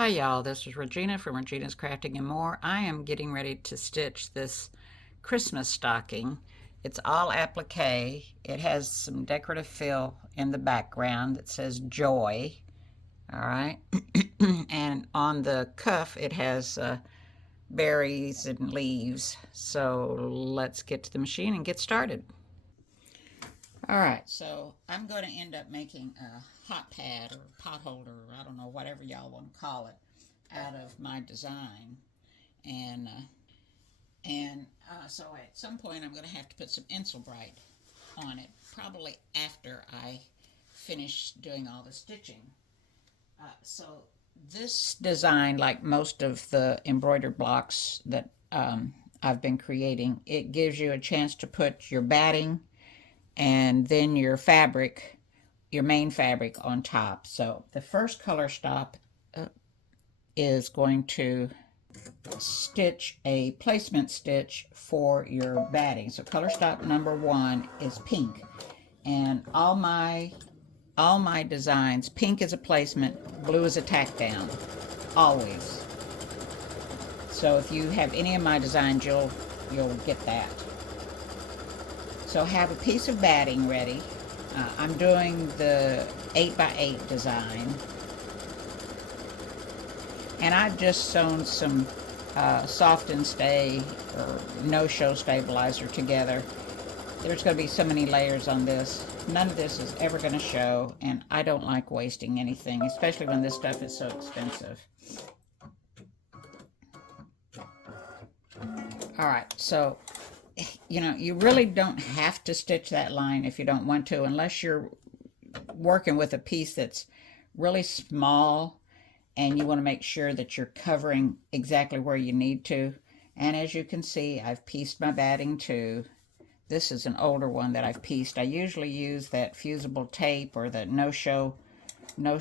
Hi y'all, this is Regina from Regina's Crafting and More. I am getting ready to stitch this Christmas stocking. It's all applique. It has some decorative fill in the background that says joy. All right. And on the cuff it has berries and leaves. So let's get to the machine and get started. All right, so I'm going to end up making a hot pad or pot holder, or I don't know, whatever y'all want to call it, out of my design. And so at some point I'm going to have to put some Insulbright on it, probably after I finish doing all the stitching. So this design, like most of the embroidered blocks that I've been creating, it gives you a chance to put your batting and then your fabric, your main fabric on top. So the first color stop is going to stitch a placement stitch for your batting. So color stop number 1 is pink, and all my designs, pink is a placement, blue is a tack down, always. So if you have any of my designs, you'll get that. So have a piece of batting ready. I'm doing the 8x8 design, and I've just sewn some soft and stay or no-show stabilizer together. There's going to be so many layers on this. None of this is ever going to show, and I don't like wasting anything, especially when this stuff is so expensive. All right, so you really don't have to stitch that line if you don't want to, unless you're working with a piece that's really small and you want to make sure that you're covering exactly where you need to. And as you can see, I've pieced my batting too. This is an older one that I've pieced. I usually use that fusible tape or the no-show, no,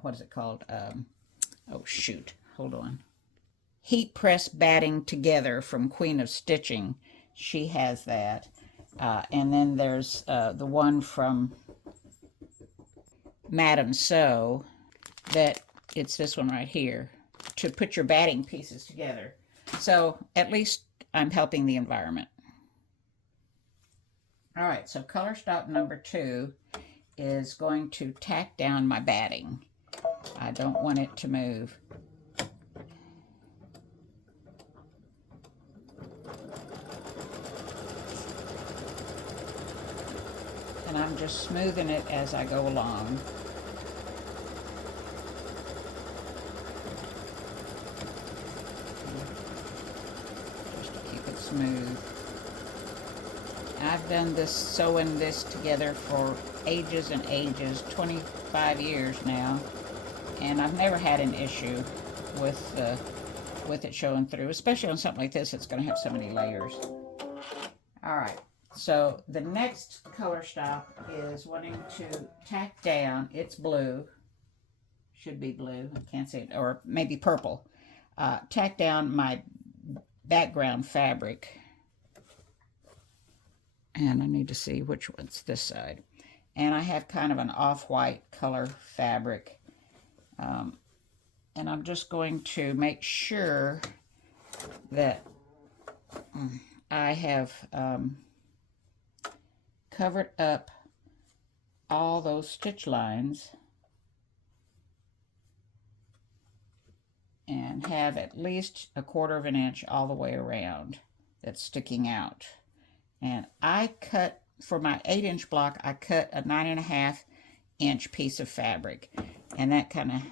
what is it called? Oh, shoot. Hold on. Heat press batting together from Queen of Stitching. She has that. And then there's the one from Madame Sew, that it's this one right here, to put your batting pieces together. So at least I'm helping the environment. All right, so color stop number 2 is going to tack down my batting. I don't want it to move. And I'm just smoothing it as I go along. Just to keep it smooth. I've done this, sewing this together for ages and ages, 25 years now, and I've never had an issue with it showing through, especially on something like this that's going to have so many layers. All right. So the next color stop is wanting to tack down, it's blue, should be blue, I can't see it, or maybe purple. Tack down my background fabric. And I need to see which one's this side. And I have kind of an off-white color fabric. And I'm just going to make sure that I have covered up all those stitch lines and have at least 1/4 of an inch all the way around that's sticking out. And I cut, for my 8-inch block, I cut a 9.5-inch piece of fabric, and that kind of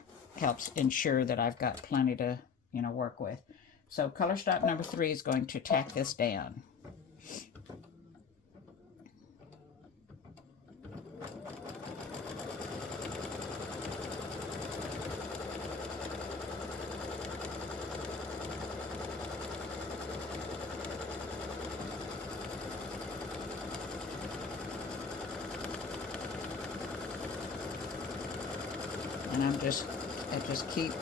helps ensure that I've got plenty to work with. So color stop number 3 is going to tack this down. And I just keep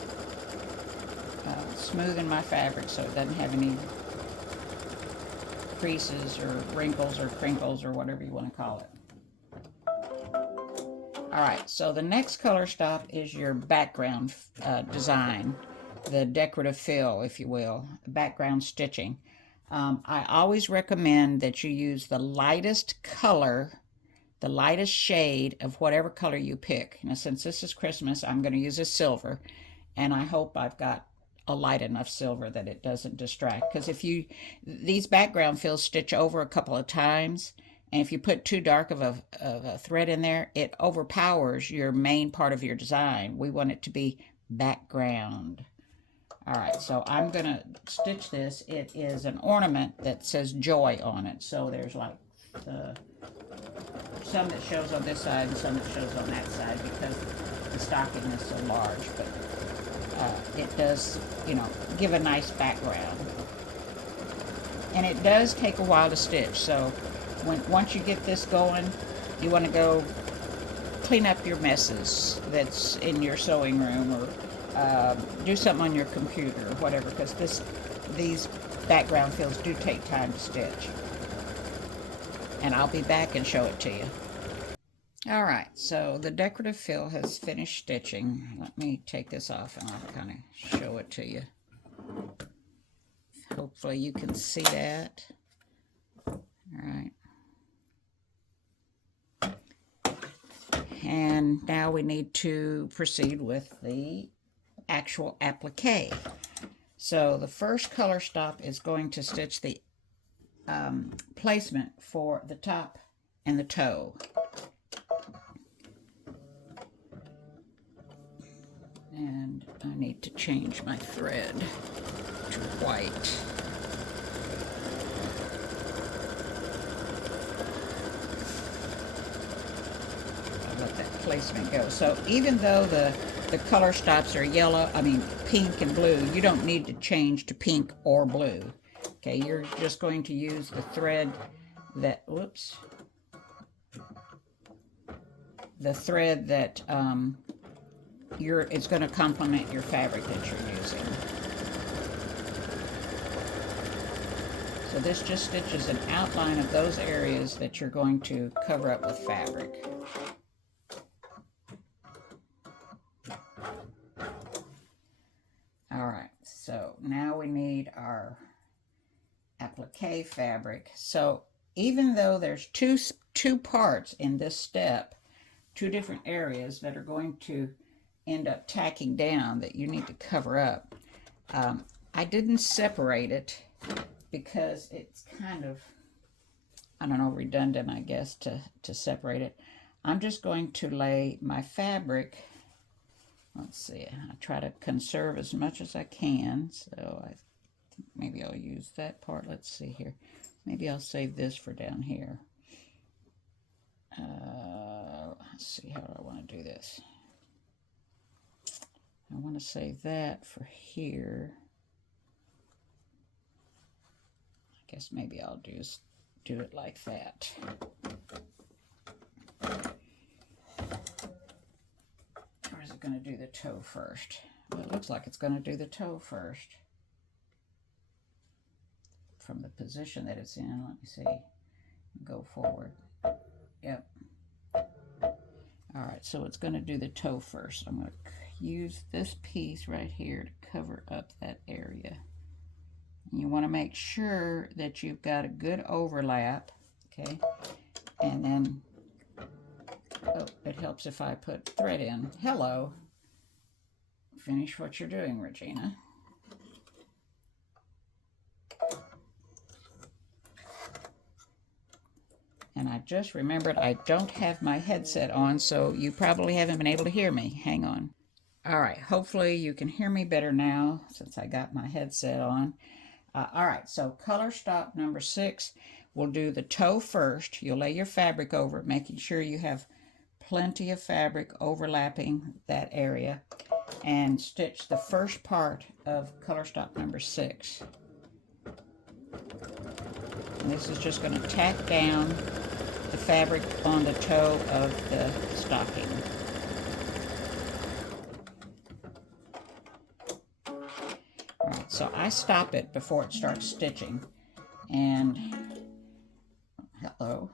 smoothing my fabric so it doesn't have any creases or wrinkles or crinkles or whatever you want to call it. All right, so the next color stop is your background design, the decorative fill, if you will, background stitching. I always recommend that you use the lightest color, the lightest shade of whatever color you pick. Now, since this is Christmas, I'm going to use a silver, and I hope I've got a light enough silver that it doesn't distract. Because these background fills stitch over a couple of times, and if you put too dark of a thread in there, it overpowers your main part of your design. We want it to be background. All right, so I'm going to stitch this. It is an ornament that says joy on it. So there's like some that shows on this side and some that shows on that side because the stocking is so large. But it does, give a nice background. And it does take a while to stitch. So once you get this going, you want to go clean up your messes that's in your sewing room, or do something on your computer or whatever, because these background fills do take time to stitch. And I'll be back and show it to you. All right, so the decorative fill has finished stitching. Let me take this off and I'll kind of show it to you. Hopefully you can see that. All right. And now we need to proceed with the actual applique. So the first color stop is going to stitch the placement for the top and the toe. And I need to change my thread to white. I'll let that placement go. So even though the color stops are pink and blue, you don't need to change to pink or blue. Okay, you're just going to use the thread that, the thread that it's going to complement your fabric that you're using. So this just stitches an outline of those areas that you're going to cover up with fabric. All right, so now we need our applique fabric. So even though there's two parts in this step, two different areas that are going to end up tacking down that you need to cover up, I didn't separate it because it's kind of, I don't know, redundant, I guess, to separate it. I'm just going to lay my fabric. Let's see, I try to conserve as much as I can, so I think maybe I'll use that part. Let's see here. Maybe I'll save this for down here. Let's see, how do I want to do this? I want to save that for here. I guess maybe I'll do it like that. Or is it going to do the toe first? Well, it looks like it's going to do the toe first. From the position that it's in, let me see. Go forward. Yep. All right, so it's going to do the toe first. I'm going to use this piece right here to cover up that area. And you want to make sure that you've got a good overlap, okay? And then, oh, it helps if I put thread in. Hello. Finish what you're doing, Regina. And I just remembered I don't have my headset on, so you probably haven't been able to hear me. Hang on. All right, hopefully you can hear me better now since I got my headset on. All right, so color stop number 6, we'll do the toe first. You'll lay your fabric over it, making sure you have plenty of fabric overlapping that area, and stitch the first part of color stop number 6. And this is just going to tack down the fabric on the toe of the stocking. Alright, so I stop it before it starts stitching. And, hello.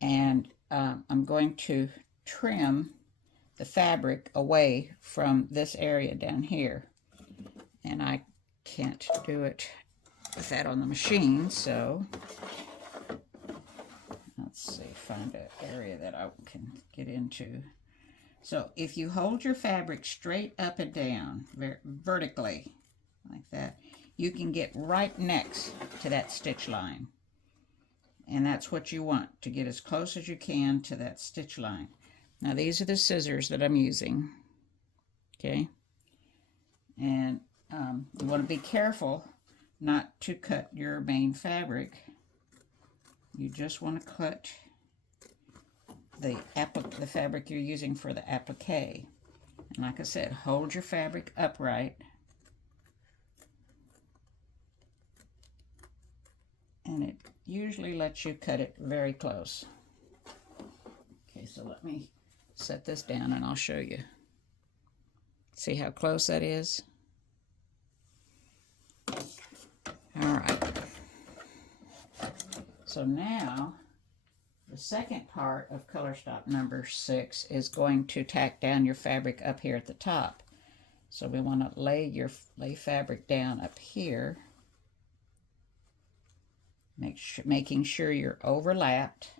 And I'm going to trim the fabric away from this area down here. And I can't do it with that on the machine, so let's see, find an area that I can get into. So if you hold your fabric straight up and down, vertically, like that, you can get right next to that stitch line. And that's what you want, to get as close as you can to that stitch line. Now these are the scissors that I'm using, okay? And you want to be careful not to cut your main fabric. You just want to cut the fabric you're using for the applique. And like I said, hold your fabric upright. And it usually lets you cut it very close. Okay, so let me set this down and I'll show you. See how close that is? All right. So now, the second part of color stop number 6 is going to tack down your fabric up here at the top. So we want to lay fabric down up here, making sure you're overlapped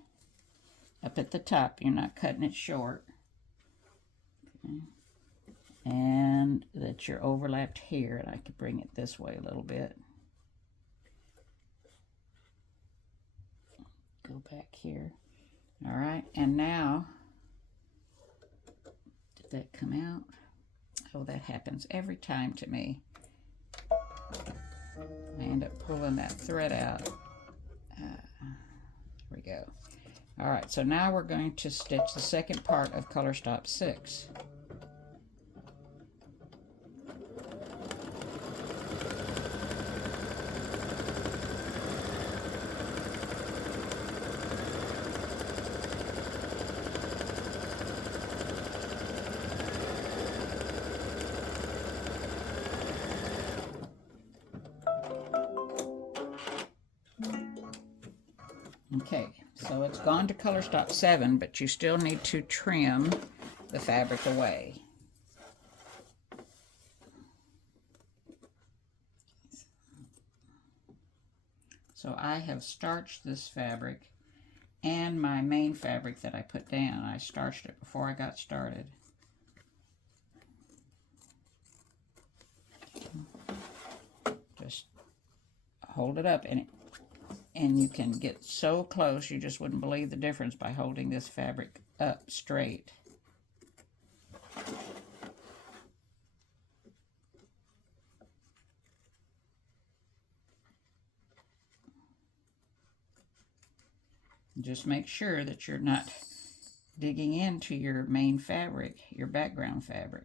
up at the top. You're not cutting it short. Okay. And that you're overlapped here, and I could bring it this way a little bit. Go back here. All right, and now, did that come out? Oh, that happens every time to me. I end up pulling that thread out. There we go. All right, so now we're going to stitch the second part of color stop 6. Okay, so it's gone to color stop 7, but you still need to trim the fabric away. So I have starched this fabric and my main fabric that I put down. I starched it before I got started. Just hold it up and you can get so close you just wouldn't believe the difference by holding this fabric up straight. Just make sure that you're not digging into your main fabric, your background fabric.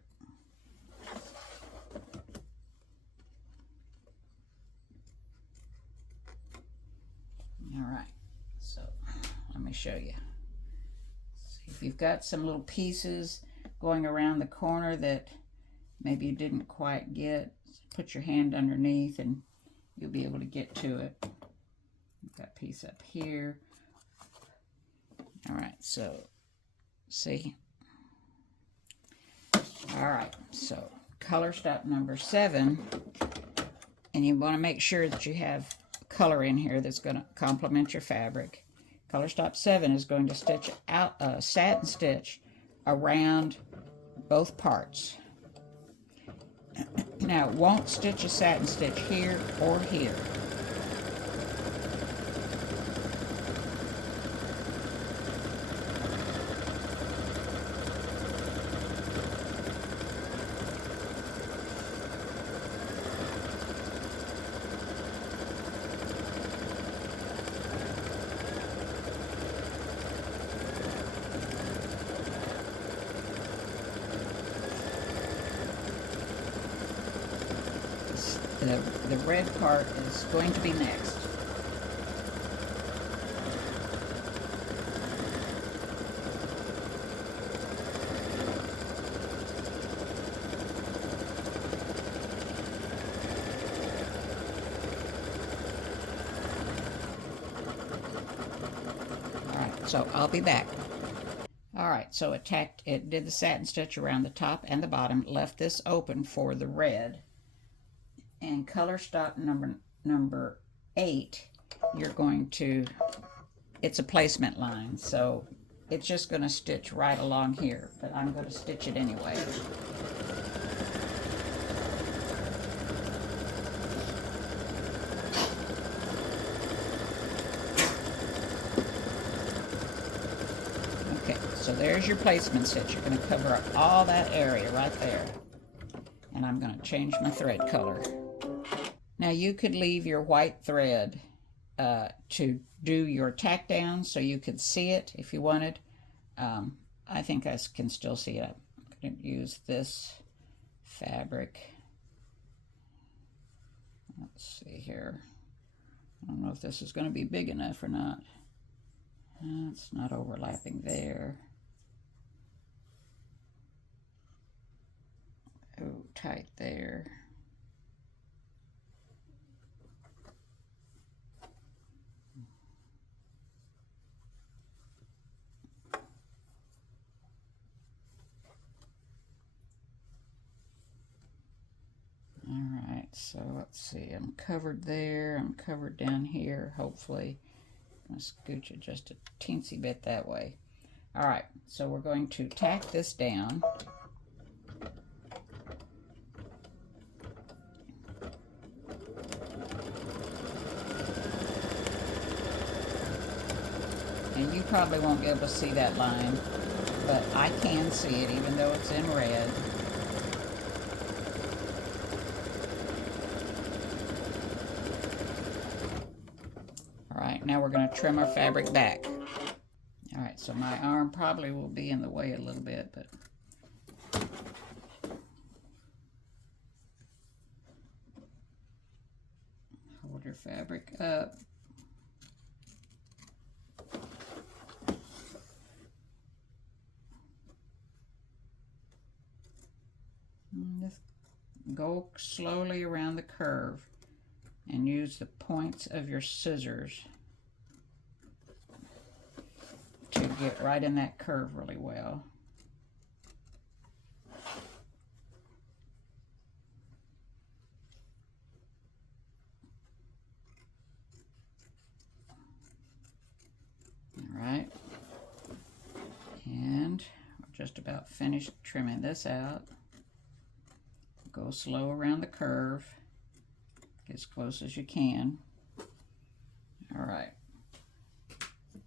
All right, so let me show you. See, if you've got some little pieces going around the corner that maybe you didn't quite get, put your hand underneath and you'll be able to get to it. You've got a piece up here. All right, so see. All right, so color stop number 7, and you want to make sure that you have color in here that's going to complement your fabric. Color stop 7 is going to stitch out a satin stitch around both parts. Now, it won't stitch a satin stitch here or here. The red part is going to be next. All right, so I'll be back. All right, right, so it did the satin stitch around the top and the bottom, left this open for the red. And color stock number 8, you're going to, it's a placement line, so it's just going to stitch right along here, but I'm going to stitch it anyway. So there's your placement stitch. You're going to cover up all that area right there. And I'm going to change my thread color. Now you could leave your white thread to do your tack down so you could see it if you wanted. I think I can still see it. I'm going to use this fabric. Let's see here. I don't know if this is going to be big enough or not. It's not overlapping there. Oh, tight there. All right, so let's see. I'm covered there. I'm covered down here, hopefully. I'm going to scooch it just a teensy bit that way. All right, so we're going to tack this down. And you probably won't be able to see that line, but I can see it even though it's in red. All right, now we're going to trim our fabric back. All right, so my arm probably will be in the way a little bit, but hold your fabric up. Just go slowly around the curve and use the points of your scissors to get right in that curve really well. All right, and we're just about finished trimming this out. Go slow around the curve, get as close as you can. All right.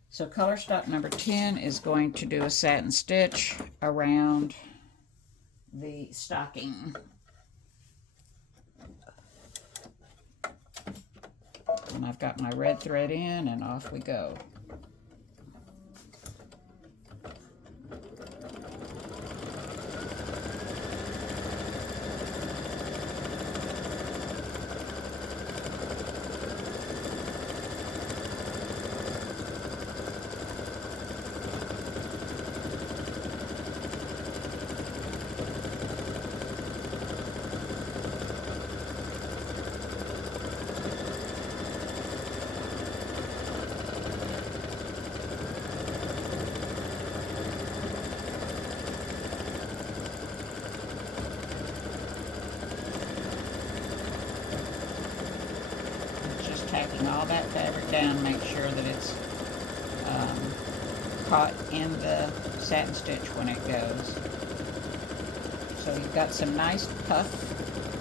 So color stock number 10 is going to do a satin stitch around the stocking. And I've got my red thread in, and off we go. Tacking all that fabric down, make sure that it's caught in the satin stitch when it goes. So you've got some nice puff,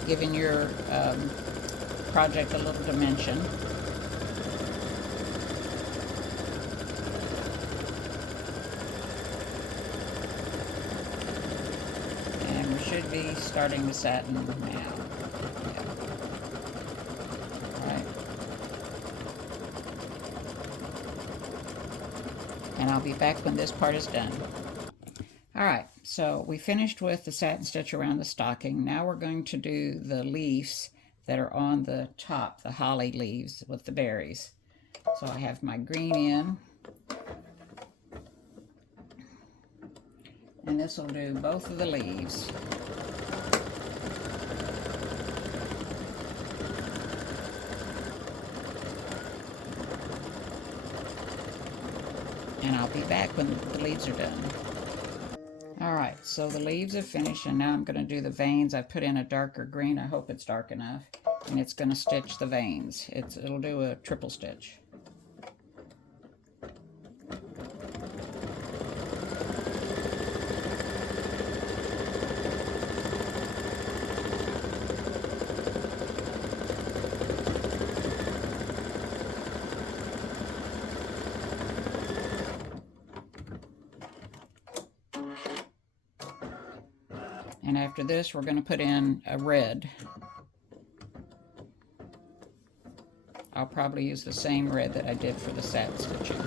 giving your project a little dimension. And we should be starting the satin now. And I'll be back when this part is done. All right, so we finished with the satin stitch around the stocking. Now we're going to do the leaves that are on the top, the holly leaves with the berries. So I have my green in, and this will do both of the leaves. And I'll be back when the leaves are done. So the leaves are finished, and now I'm going to do the veins. I put in a darker green. I hope it's dark enough. And it's going to stitch the veins. It'll do a triple stitch. And after this, we're going to put in a red. I'll probably use the same red that I did for the satin stitching.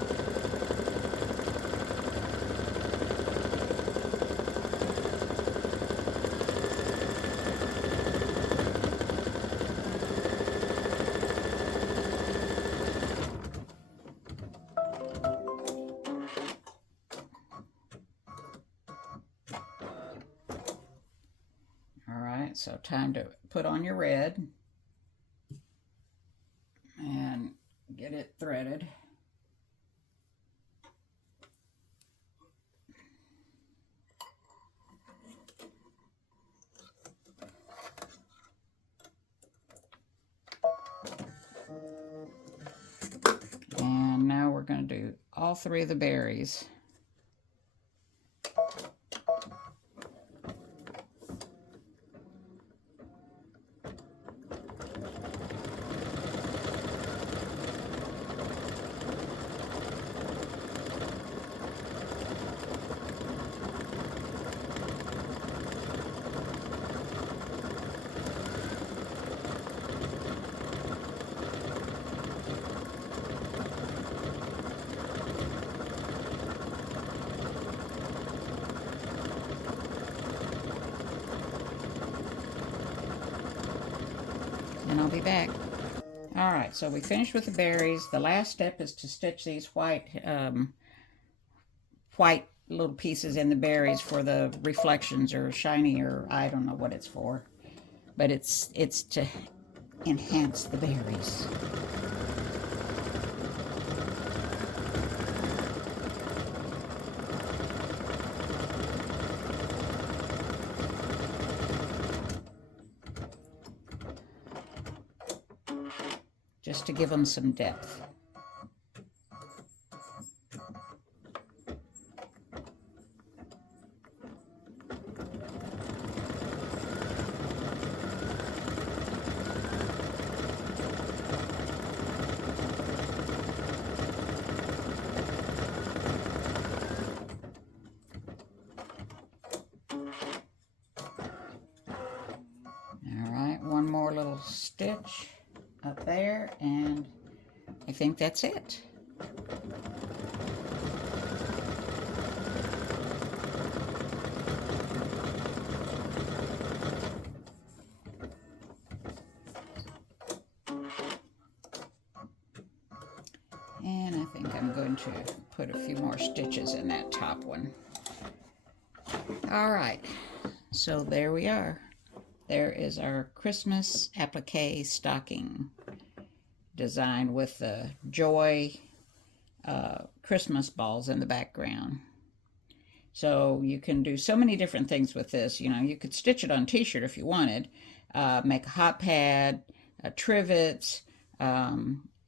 Alright, so time to put on your red and get it threaded. And now we're going to do all three of the berries. And I'll be back. Alright, so we finished with the berries. The last step is to stitch these white little pieces in the berries for the reflections or shiny, or I don't know what it's for. But it's to enhance the berries. Just to give them some depth. All right, one more little stitch up there, and I think that's it. And I think I'm going to put a few more stitches in that top one. All right, so there we are. There is our Christmas applique stocking design with the joy Christmas balls in the background. So you can do so many different things with this. You know, you could stitch it on t-shirt if you wanted, make a hot pad, trivets,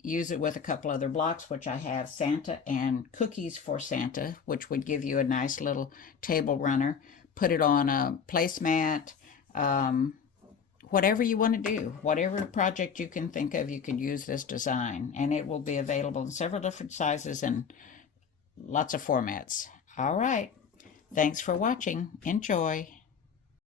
use it with a couple other blocks, which I have Santa and cookies for Santa, which would give you a nice little table runner. Put it on a placemat. Whatever you want to do, whatever project you can think of, you can use this design, and it will be available in several different sizes and lots of formats. All right. Thanks for watching. Enjoy.